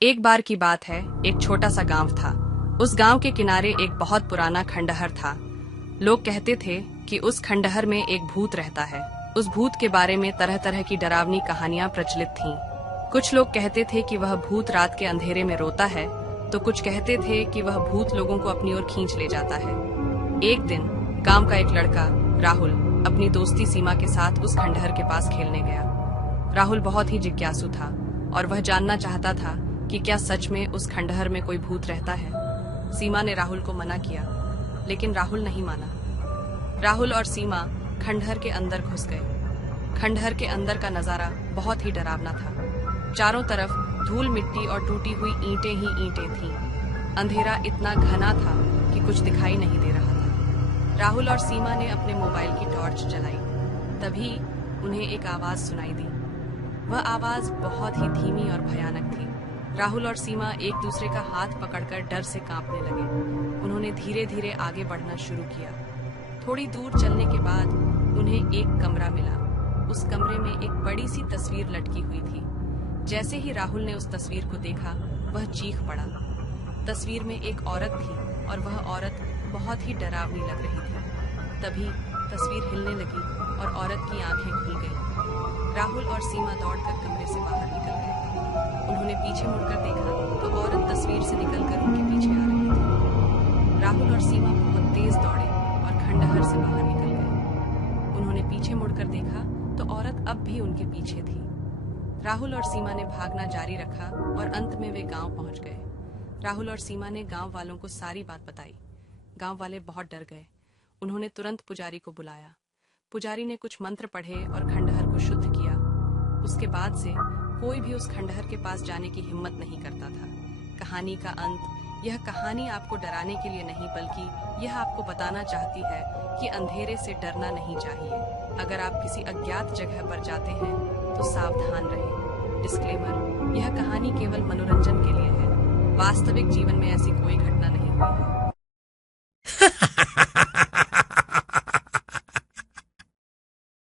एक बार की बात है, एक छोटा सा गांव था। उस गांव के किनारे एक बहुत पुराना खंडहर था। लोग कहते थे कि उस खंडहर में एक भूत रहता है। उस भूत के बारे में तरह तरह की डरावनी कहानियां प्रचलित थीं। कुछ लोग कहते थे कि वह भूत रात के अंधेरे में रोता है, तो कुछ कहते थे कि वह भूत लोगों को अपनी ओर खींच ले जाता है। एक दिन गांव का एक लड़का राहुल अपनी दोस्ती सीमा के साथ उस खंडहर के पास खेलने गया। राहुल बहुत ही जिज्ञासु था और वह जानना चाहता था कि क्या सच में उस खंडहर में कोई भूत रहता है। सीमा ने राहुल को मना किया, लेकिन राहुल नहीं माना। राहुल और सीमा खंडहर के अंदर घुस गए। खंडहर के अंदर का नजारा बहुत ही डरावना था। चारों तरफ धूल मिट्टी और टूटी हुई ईंटें ही ईंटें थीं। अंधेरा इतना घना था कि कुछ दिखाई नहीं दे रहा था। राहुल और सीमा ने अपने मोबाइल की टॉर्च जलाई। तभी उन्हें एक आवाज सुनाई दी। वह आवाज बहुत ही धीमी और भयानक थी। राहुल और सीमा एक दूसरे का हाथ पकड़कर डर से कांपने लगे। उन्होंने धीरे धीरे आगे बढ़ना शुरू किया। थोड़ी दूर चलने के बाद उन्हें एक कमरा मिला। उस कमरे में एक बड़ी सी तस्वीर लटकी हुई थी। जैसे ही राहुल ने उस तस्वीर को देखा, वह चीख पड़ा। तस्वीर में एक औरत थी और वह औरत बहुत ही डरावनी लग रही थी। तभी तस्वीर हिलने लगी और औरत की आंखें खुल गईं। राहुल और सीमा दौड़कर कमरे से बाहर निकल गए। उन्होंने पीछे मुड़कर देखा तो औरत तस्वीर से निकलकर उनके पीछे आ रही थी। राहुल और सीमा बहुत तेज दौड़े और खंडहर से बाहर निकल गए। उन्होंने पीछे मुड़कर देखा तो औरत अब भी उनके पीछे थी। राहुल और सीमा ने भागना जारी रखा और अंत में वे गांव पहुंच गए। राहुल और सीमा ने गांव वालों को सारी बात बताई। गांव वाले बहुत डर गए। उन्होंने तुरंत पुजारी को बुलाया। पुजारी ने कुछ मंत्र पढ़े और खंडहर को शुद्ध किया। उसके बाद से कोई भी उस खंडहर के पास जाने की हिम्मत नहीं करता था। कहानी का अंत। यह कहानी आपको डराने के लिए नहीं, बल्कि यह आपको बताना चाहती है कि अंधेरे से डरना नहीं चाहिए। अगर आप किसी अज्ञात जगह पर जाते हैं तो सावधान रहें। डिस्क्लेमर: यह कहानी केवल मनोरंजन के लिए है। वास्तविक जीवन में ऐसी कोई घटना नहीं हुई है।